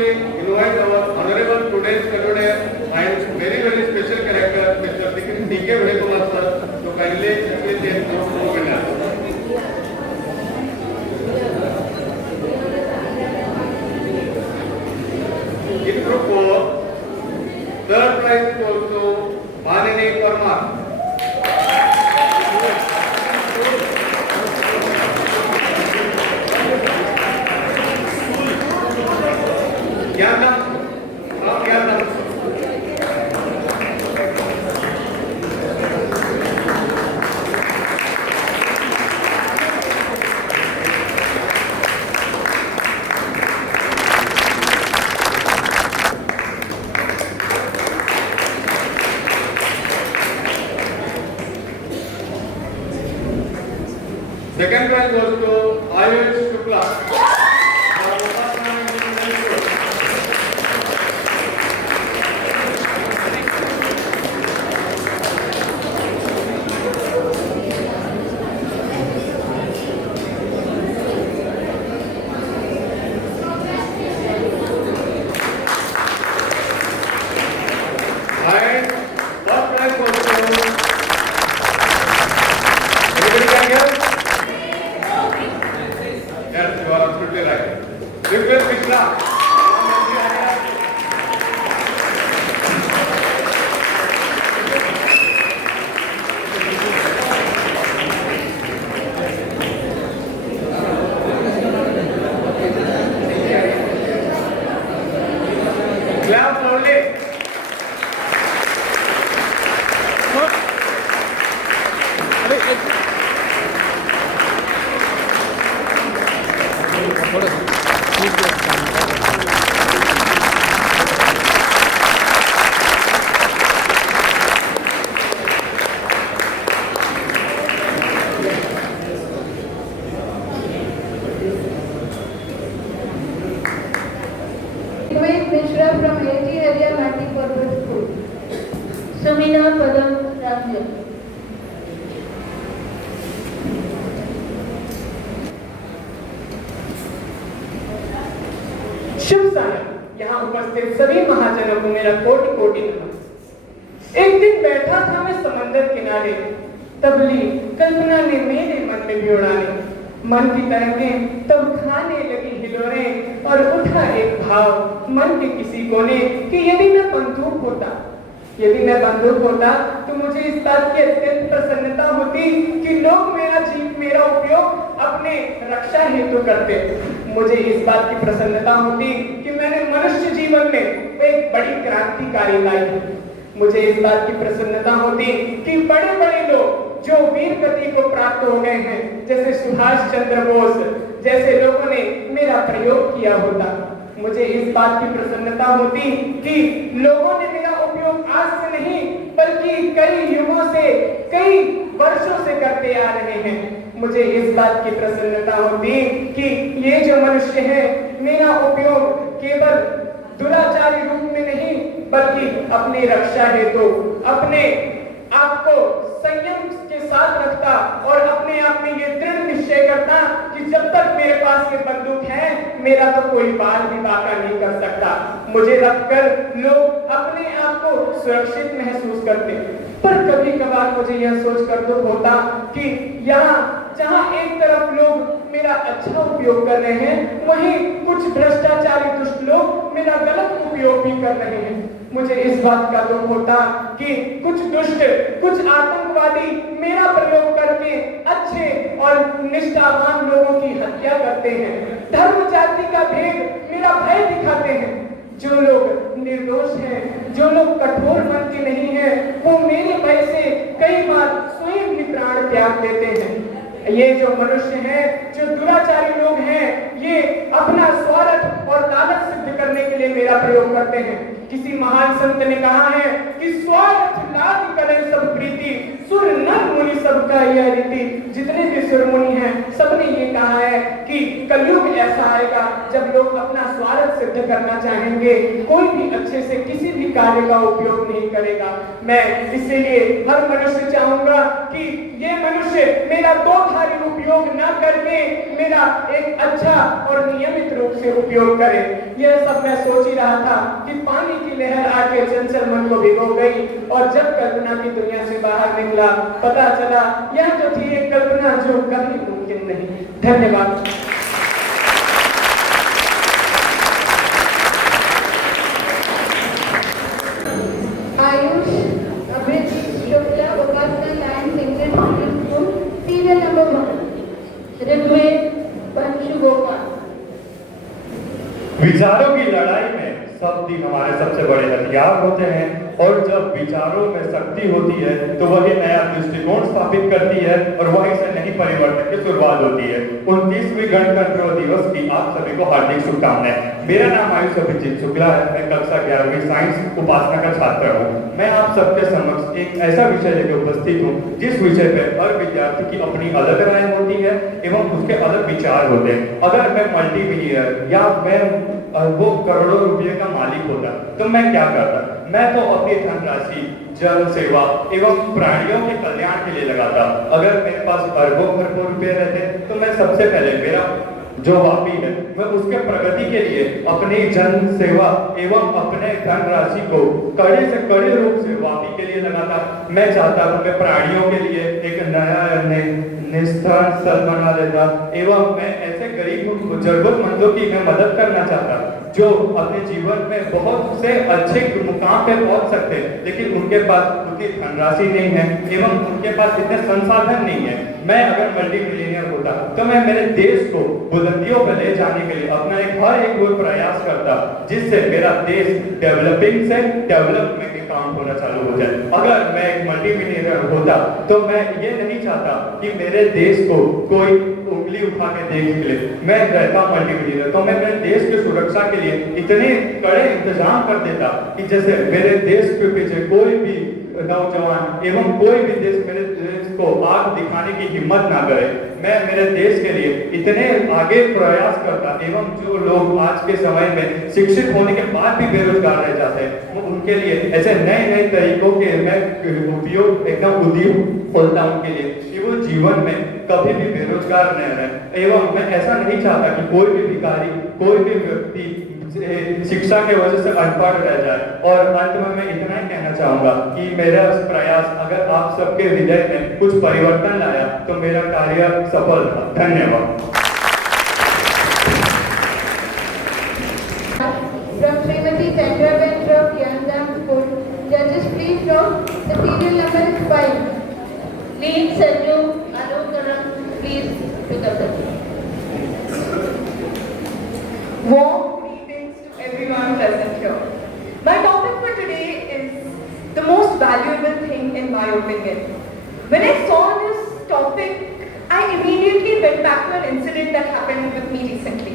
respectfully invite our honorable today's custodian and very special character, Mr. D.K. Venukumar sir, to kindly explain their program. In group 4, third prize goes to Manini Parmar. Second prize goes to Ayush Shukla. Mishra from AT area multi-purpose school. Samina Padam Ramya. Shiv सागर, यहाँ उपस्थित सभी महाजनों को मेरा कोटि कोटि नमन। एक दिन बैठा था मैं समंदर किनारे, तबली कल्पना ने मेरे मन में भी उड़ाने। मन की तरंगें तब खाने लगी हिलोरे और उठा एक भाव मन के किसी कोने कि यदि मैं बंदूक होता तो मुझे इस बात की अत्यंत प्रसन्नता होती कि लोग मेरा उपयोग अपने रक्षा हेतु करते। मुझे इस बात की प्रसन्नता होती कि मैंने मनुष्य जीवन में एक बड़ी क्रांतिकारी लाई। मुझे इस बात की प्रसन्नता होती कि बड़े बड़े लोग जो वीर गति को प्राप्त हो गए हैं, जैसे सुभाष चंद्र बोस जैसे लोगों ने मेरा प्रयोग किया होता। मुझे इस बात की प्रसन्नता होती कि लोगों ने मेरा उपयोग आज से नहीं बल्कि कई युगों से, कई वर्षों से करते आ रहे हैं। मुझे इस बात की प्रसन्नता होती कि ये जो मनुष्य है मेरा उपयोग केवल दुराचारी रूप में नहीं बल्कि अपनी रक्षा हेतु अपने आप को संयम के साथ रखता और अपने आप में ये दृढ़ निश्चय करता कि जब तक मेरे पास ये बंदूक है मेरा तो कोई बाल भी बाका नहीं कर सकता। मुझे रखकर लोग अपने आप को सुरक्षित महसूस करते। पर कभी कभार मुझे यह सोचकर दुख होता कि यहाँ जहाँ एक तरफ लोग मेरा अच्छा उपयोग कर रहे हैं, वहीं कुछ भ्रष्टाचारी दुष्ट लोग मेरा गलत उपयोग भी कर रहे हैं। मुझे इस बात का दुख होता कि कुछ दुष्ट, कुछ आतंकवादी मेरा प्रयोग करके अच्छे और निष्ठावान लोगों की हत्या करते हैं। धर्म जाति का भेद मेरा भय दिखाते हैं। जो लोग निर्दोष हैं, जो लोग कठोर मन के नहीं हैं, वो मेरे भय से कई बार स्वयं भी प्राण त्याग देते हैं। ये जो मनुष्य हैं, जो दुराचारी लोग हैं, ये अपना स्वार्थ और लालच सिद्ध करने के लिए मेरा प्रयोग करते हैं। किसी महान संत ने कहा है कि स्वार्थ लाभ करे सब प्रीति, सुर नर मुनि सबका यह रीति। जितने भी सुर मुनि हैं सबने ये कहा है कि कलयुग ऐसा आएगा जब लोग अपना स्वार्थ सिद्ध करना चाहेंगे, कोई भी अच्छे से किसी भी कार्य का उपयोग नहीं करेगा। मैं इसीलिए हर मनुष्य चाहूंगा कि ये मनुष्य मेरा दो-धारी उपयोग न करके मेरा एक अच्छा और नियमित रूप से उपयोग करे। यह सब मैं सोच ही रहा था कि पानी की लहर आके चंचल मन को भिगो गई और जब कल्पना की दुनिया से बाहर निकला पता चला यह तो थी एक कल्पना जो कभी मुमकिन नहीं। धन्यवाद। Ayush Abhijeet Shukla Upasana Lions English medium school serial number 1 Rigved Panchgopal. विचारों की लड़ाई में शब्द ही हमारे सबसे बड़े हथियार होते हैं और जब विचारों में शक्ति होती है तो वही नया दृष्टिकोण स्थापित करती है और वहीं से नई परिवर्तन की शुरुआत होती है। 29वीं गणतंत्र दिवस की आप सभी को हार्दिक शुभकामनाएं। मेरा नाम आयुष अभिजीत शुक्ला है। मैं कक्षा 11वीं साइंस उपासना का छात्र हूँ। मैं आप सबके समक्ष एक ऐसा विषय लेकर उपस्थित हूँ जिस विषय पर हर विद्यार्थी की अपनी अलग राय होती है एवं उसके अलग विचार होते हैं। अगर मैं मल्टीमिलियनर या मैं वो करोड़ों रुपये का मालिक होता तो मैं क्या करता? मैं तो अपनी धनराशि जन सेवा एवं प्राणियों के कल्याण के लिए लगाता। अगर मेरे पास अरबों खरबों रुपए रहते तो मैं सबसे पहले मेरा जो वापी है मैं उसके प्रगति के लिए अपनी जन सेवा एवं अपने धनराशि को कड़े से कड़े रूप से वापी के लिए लगाता। मैं चाहता हूँ मैं प्राणियों के लिए एक नया निस्थान स्थल बना देता एवं मैं ऐसे गरीब जरूरतमंदों की मैं मदद करना चाहता जो अपने जीवन में बहुत से अच्छे मुकाम पे पहुंच सकते हैं लेकिन उनके पास उनकी धनराशि नहीं है एवं उनके पास इतने संसाधन नहीं है। मैं अगर मल्टीमिलियनर होता तो मैं मेरे देश को बुलंदियों पर ले जाने के लिए अपना हर एक वो प्रयास करता जिससे मेरा देश डेवलपिंग से डेवलपमेंट के काम होना चालू हो जाए। अगर मैं एक मल्टीमिलियनर होता तो मैं ये नहीं चाहता कि मेरे देश को कोई उंगली उठा के देख ले। मैं रहता मल्टीमिलियनर तो मैं मेरे देश की सुरक्षा के लिए इतने कड़े इंतजाम कर देता कि जैसे मेरे देश के पीछे कोई भी नौजवान एवं कोई भी देश मेरे देश को आग दिखाने की हिम्मत ना करे। मैं मेरे देश के लिए इतने आगे प्रयास करता एवं जो लोग आज के समय में शिक्षित होने के बाद भी बेरोजगार रह जाते हैं वो उनके लिए ऐसे नए नए तरीकों के मैं उपयोग एकदम उद्योग खोलता उनके लिए कि वो जीवन में कभी भी बेरोजगार न रहे। एवं मैं ऐसा नहीं चाहता कि कोई भी भिखारी कोई भी व्यक्ति शिक्षा के वजह से अनपढ़ रह जाए। और अंत में मैं इतना ही कहना चाहूंगा कि मेरा प्रयास अगर आप सबके हृदय में कुछ परिवर्तन लाया तो मेरा कार्य सफल था। धन्यवाद। From Srimati Sandra Ben from Yandan School. Judges please note the serial number is 5. Lead Sanju Arukaram, please pick up the Warm greetings to everyone present here. My topic for today is the most valuable thing in my opinion. When I saw this topic, I immediately went back to an incident that happened with me recently.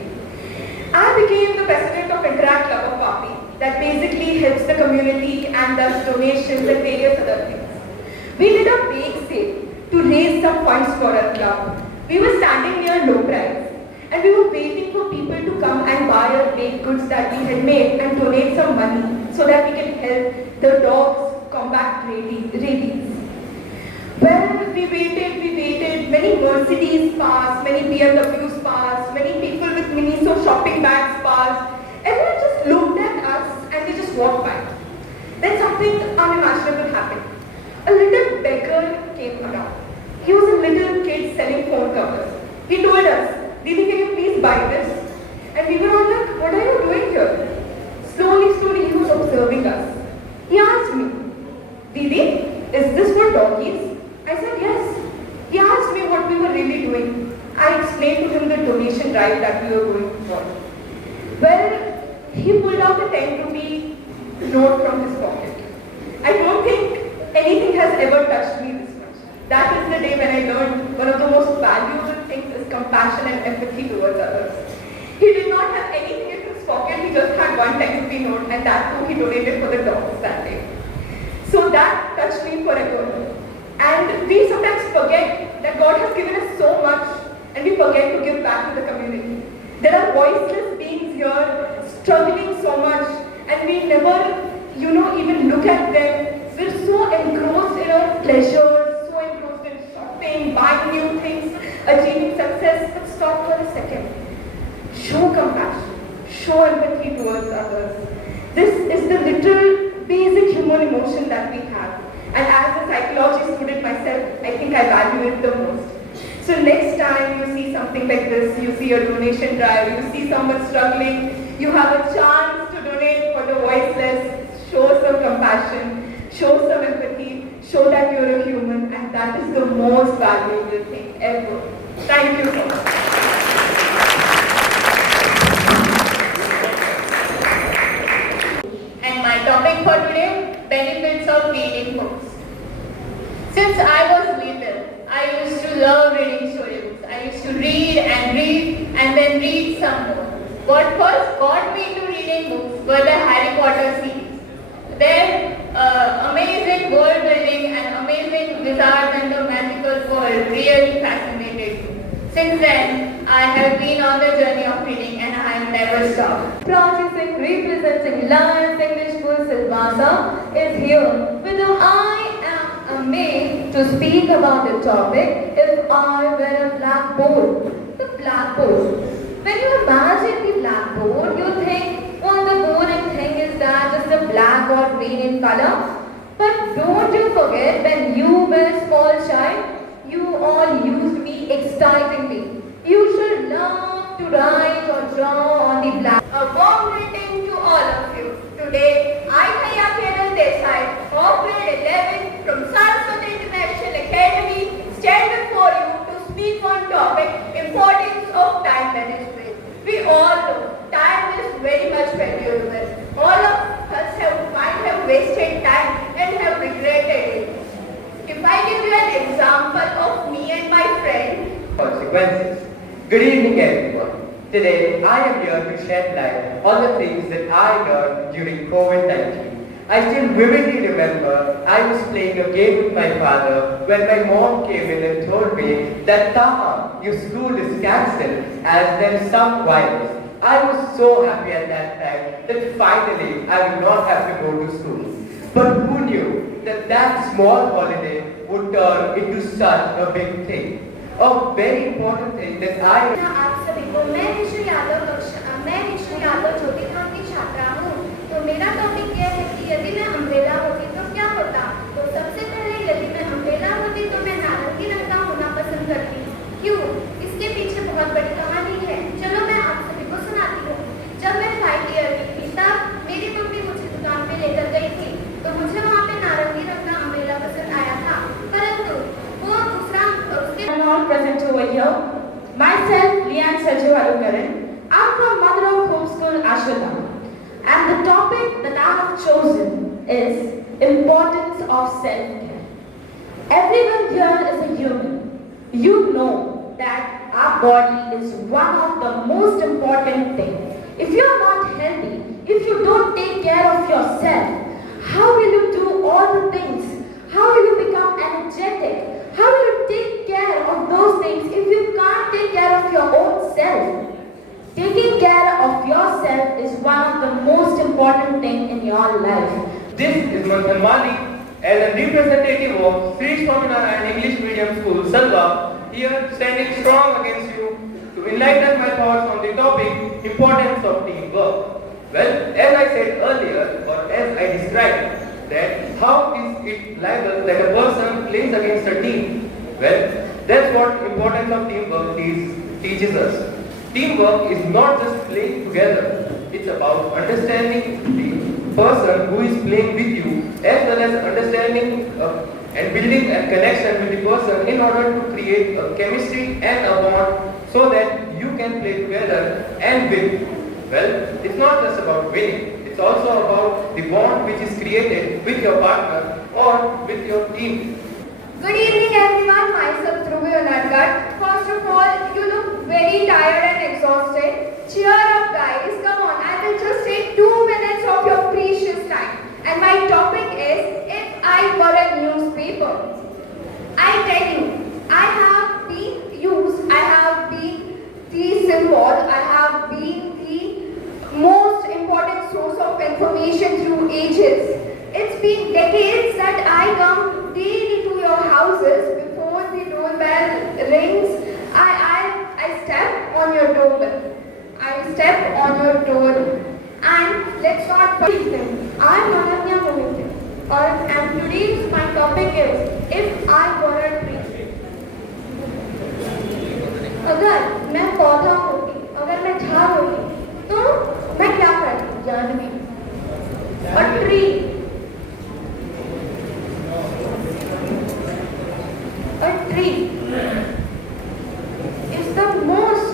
I became the president of Interact Club of Vapi, that basically helps the community and does donations and various other things. We did a bake sale to raise some funds for our club. We were standing near low price. And we were waiting for people to come and buy our baked goods that we had made and donate some money so that we can help the dogs combat rabies. Well, we waited, many Mercedes passed, many BMWs passed, many people with Miniso shopping bags passed. Everyone just looked at us and they just walked by. Then something unimaginable happened. A little beggar came around. He was a little kid selling phone covers. He told us, "Didi, can you please buy this?" And we were all like, "What are you doing here?" Slowly, he was observing us. He asked me, "Didi, is this for doggies?" I said, "Yes." He asked me what we were really doing. I explained to him the donation drive that we were going for. Well, he pulled out a 10 rupee note from his pocket. I don't think anything has ever touched me this much. That is the day when I learned one of the most valuable things is compassion and empathy towards others. He did not have anything in his pocket, he just had one 10 rupee note, and that too he donated for the dogs that day. So that touched me forever. And we sometimes forget that God has given us so much and we forget to give back to the community. There are voiceless beings here struggling so much and we never, even look at them. We're so engrossed in our pleasures, so engrossed in shopping, buying new things, achieving success. But stop for a second. Show compassion, show empathy towards others. This is the little basic human emotion that we have. And as a psychology student myself, I think I value it the most. So next time you see something like this, you see a donation drive, you see someone struggling, you have a chance to donate for the voiceless, show some compassion, show some empathy, show that you're a human, and that is the most valuable thing ever. Thank you so much. And my topic for today, benefits of reading books. Since I was little, I used to love reading storybooks. I used to read and then read some more. What first got me into reading books were the Harry Potter series. Their amazing world building and amazing wizards and the magical world really fascinated me. Since then, I have been on the journey of reading and I have never stopped. Prachi Singh, representing Lions English School Silvassa, is here with whom I am amazed to speak about the topic if I were a blackboard. The blackboard. When you imagine the blackboard, you think, well, the boring thing is that just a black or green in color. But don't you forget, when you were a small child, you all used me excitingly. You should love to write or draw on the black. A warm greeting to all of you. Today, I, Thaya Keral Desai, of grade 11 from Saraswati International Academy, stand before you to speak on topic importance of time management. We all know time is very much valuable. All of us might have wasted time and have regretted it. If I give you an example of me and my friend, consequences. Good evening, everyone. Today, I am here to shed light on the things that I learned during COVID-19. I still vividly remember I was playing a game with my father when my mom came in and told me that Taha, your school is cancelled as there is some virus. I was so happy at that time that finally I would not have to go to school. But who knew that that small holiday would turn into such a big thing? A very important thing that I... आप सभी को मैं विष्णु यादव ज्योति धाम की छात्रा हूँ। तो मेरा topic यह है कि यदि मैं अम्ब्रेला होती तो क्या होता। तो सबसे पहले यदि मैं अम्ब्रेला होती तो मैं नारंगी रंग का होना पसंद करती। क्यों? इसके पीछे बहुत बड़ी कहानी है। चलो मैं आप सभी को सुनाती हूँ। जब मैं 5 ईयर की थी तब मेरी मम्मी मुझे दुकान पे लेकर गई थी। तो मुझे वहाँ पे नारंगी रंग का अम्ब्रेला पसंद आया था। परंतु वो दूसरा उसके All present over here. Myself, Lian Sajju Alukaran. I'm from Mother of Hope School, Ashwata. And the topic that I have chosen is importance of self-care. Everyone here is a human. You know that our body is one of the most important things. If you are not healthy, if you don't take care of yourself, how will you do all the things? How will you become energetic? How will you take care of those things if you can't take care of your own self? Taking care of yourself is one of the most important things in your life. This is Manthan Malik, as a representative of Sri Swaminarayan English Medium School, Salva, here standing strong against you to enlighten my thoughts on the topic, importance of teamwork. Well, as I said earlier, or as I described, that how is it liable that a person plays against a team? Well, that's what importance of teamwork teaches us. Teamwork is not just playing together. It's about understanding the person who is playing with you, as well as understanding and building a connection with the person in order to create a chemistry and a bond so that you can play together and win. Well, it's not just about winning. It's also about the bond which is created with your partner or with your team. Good evening everyone, myself Dhruvi Unadkat. First of all, you look very tired and exhausted. Cheer up guys, come on, I will just take 2 minutes of your precious time. And my topic is, if I were a newspaper. let's not pretend. I'm Ananya Mohitan, and today's my topic is if I were a tree. अगर मैं पौधा होती, अगर मैं झाड़ होती, तो मैं क्या करती? Janvi. A tree. A tree is the most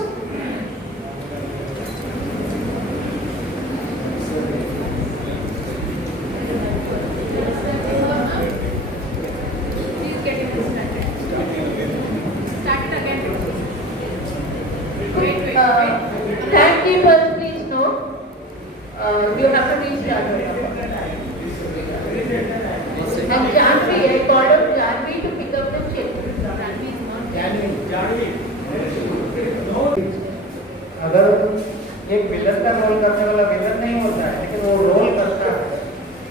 Timekeepers, please note. You have to restart your number. And Janvi, I called up Janvi to pick up the chip. Janvi is not अगर एक विलन का role करने वाला villain नहीं होता है लेकिन वो रोल करता है,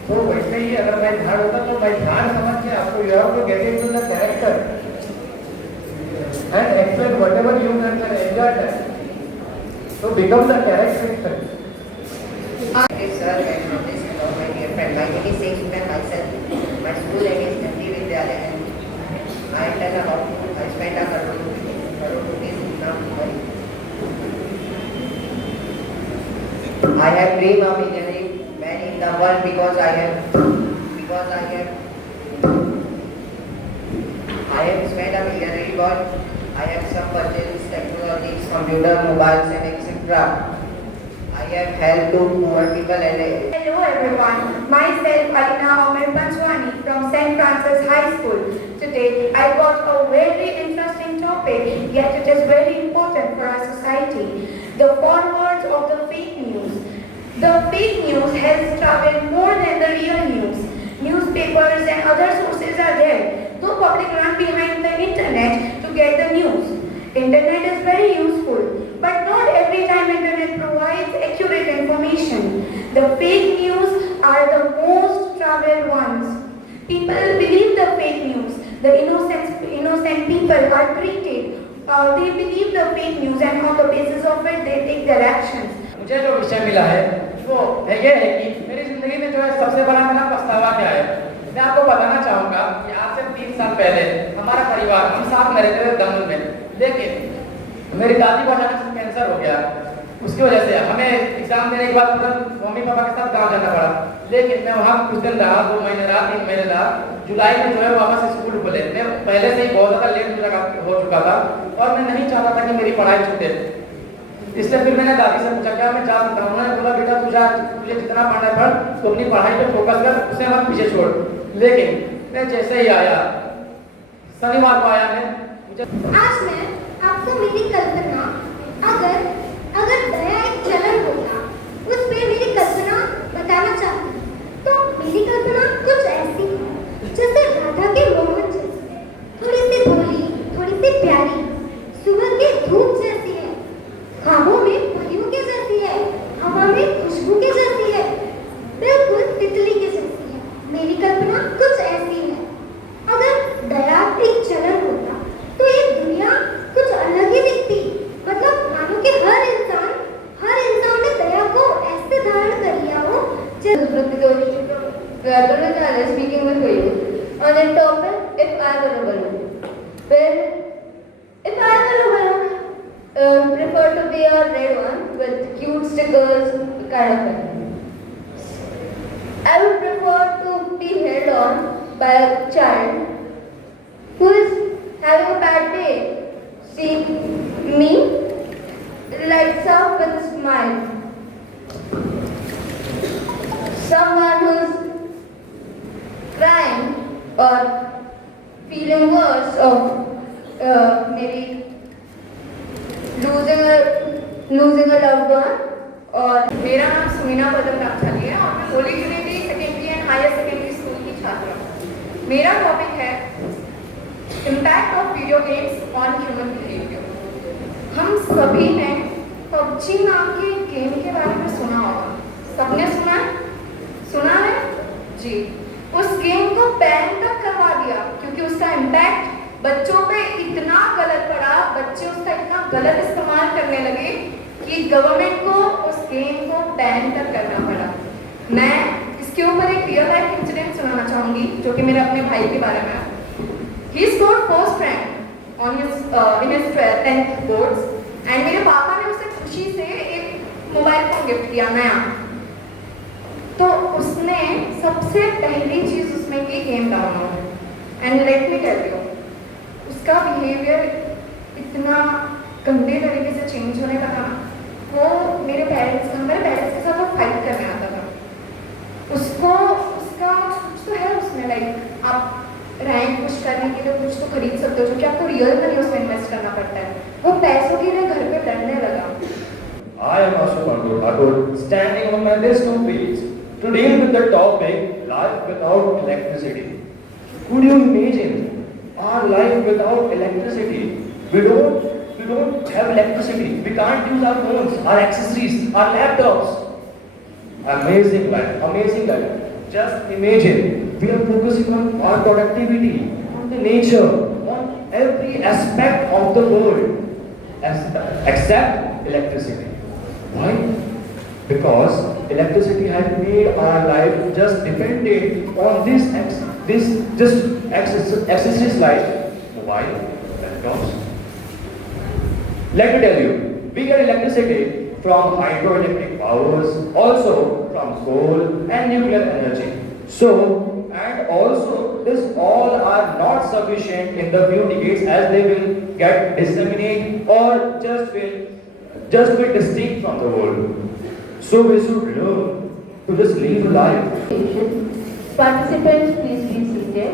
तो वैसे ही अगर मैं झाड़ होता तो मैं झाड़ समझ के आपको you have to get into the character and explain whatever you can enjoy that, so become the character itself. Yes, sir, and this is my dear friend. My name is Sheikh Sudan myself. My school name is Nandi Vidyalaya and I tell about I spent a crore rupees in Mumbai. I have dream of being a man in the world because I have spent a year abroad. I have some purchases, technologies, computer, mobiles and etc. I have helped to poor people and Hello everyone, myself Alina Omer Panchwani from St. Francis High School. Today I got a very interesting topic, yet it is very important for our society. The forwards of the fake news. The fake news has traveled more than the real news. Newspapers and other sources are there, though public run behind the internet to get the news. Internet is very useful, but not every time internet provides accurate information. The fake news are the most traveled ones. People believe the fake news. The innocent people are treated. They believe the fake news and on the basis of it they take their actions. मुझे जो विषय मिला है वो ये है कि मेरी जिंदगी में जो है सबसे बड़ा मेरा पछतावा क्या है। मैं आपको बताना चाहूँगा कि आज से 3 साल पहले हमारा परिवार हम साथ में रहते थे दमन में, लेकिन मेरी दादी को अचानक से कैंसर हो गया। उसकी वजह से हमें एग्जाम देने के बाद तुरंत मम्मी पापा के साथ गाँव जाना पड़ा, लेकिन मैं वहाँ कुछ दिन रहा, 2 महीने रहा, 3 महीने रहा। जुलाई में जो है वापस स्कूल खुले। मैं पहले से ही बहुत ज़्यादा लेट हो चुका था और मैं नहीं चाहता था कि मेरी पढ़ाई छूटे, इसलिए फिर मैंने दादी से पूछा क्या मैं जा सकता हूँ। उन्होंने बोला बेटा तुझे जितना पढ़ना है पढ़, तो अपनी पढ़ाई पे फोकस कर, उसे मत पीछे छोड़। लेकिन मैं जैसे ही आया, शनिवार को आया मैं आज मैं आपको मेरी कल्पना, अगर दया एक चलन होता, उस पे मेरी कल्पना बताना चाहती हूँ। तो मेरी कल्पना कुछ ऐसी है जैसे राधा के मोहन जैसी, थोड़ी सी भोली, थोड़ी सी प्यारी, सुबह की धूप जैसी है, ख्वाबों में परियों के जैसी है, हवा में खुशबू के जैसी है, बिल्कुल तितली के जैसी है। मेरी कल्पना कुछ ऐसी है। अगर दया एक चलन होता तो ये दुनिया कुछ अलग ही दिखती। मतलब मानो कि हर इंसान ने दया को ऐसे धारण कर लिया हो Speaking with you on a topic if I were a balloon. Well, if I were a balloon, prefer to be a red one with cute stickers kind of thing. I would prefer to be held on by a child who is having a bad day. See me, lights up with a smile. Someone who's crying or feeling worse of maybe losing a loved one. और मेरा नाम सुमीना बदल नागठाली है और मैं Holy Trinity secondary and higher secondary school की छात्रा हूँ। मेरा टॉपिक है impact of video games on human behaviour. हम सभी ने पबजी नाम के गेम के बारे में सुना होगा। सबने सुना है जी। उस गेम को बैन तक करवा दिया क्योंकि उसका इम्पैक्ट बच्चों पे इतना गलत पड़ा, बच्चे उसका इतना गलत इस्तेमाल करने लगे कि गवर्नमेंट को उस गेम को बैन तक करना पड़ा। बताऊंगी जो कि मेरे अपने भाई के बारे में है. He scored first rank on his in his 10th boards and मेरे पापा ने उसे खुशी से एक मोबाइल फोन गिफ्ट किया नया. तो उसने सबसे पहली चीज उसमें की game download and let me tell you उसका बिहेवियर इतना गंदे तरीके से चेंज होने लगा. वो मेरे पेरेंट्स के साथ वो फाइट करने आता था. उसको उसका कुछ तो है उसमें लाइक आप रैंक पुश करने के लिए कुछ तो खरीद सकते हो जो कि आपको रियल मनी उसमें इन्वेस्ट करना पड़ता है. वो पैसों के लिए घर पे लड़ने लगा. I am Ashu Thakur, standing on my list of feet to deal with the topic life without electricity. Could you imagine our life without electricity? We don't have electricity. We can't use our phones, our accessories, our laptops. Amazing life. Just imagine, we are focusing on our productivity, on the nature, on every aspect of the world, except electricity. Why? Because electricity has made our life just dependent on this just accessories like mobile, laptops. Let me tell you, we get electricity from hydroelectric powers, also from coal and nuclear energy. So, and also, this all are not sufficient in the few decades as they will get disseminated or just be distinct from the world. So we should learn to just live life. Participants, please be seated.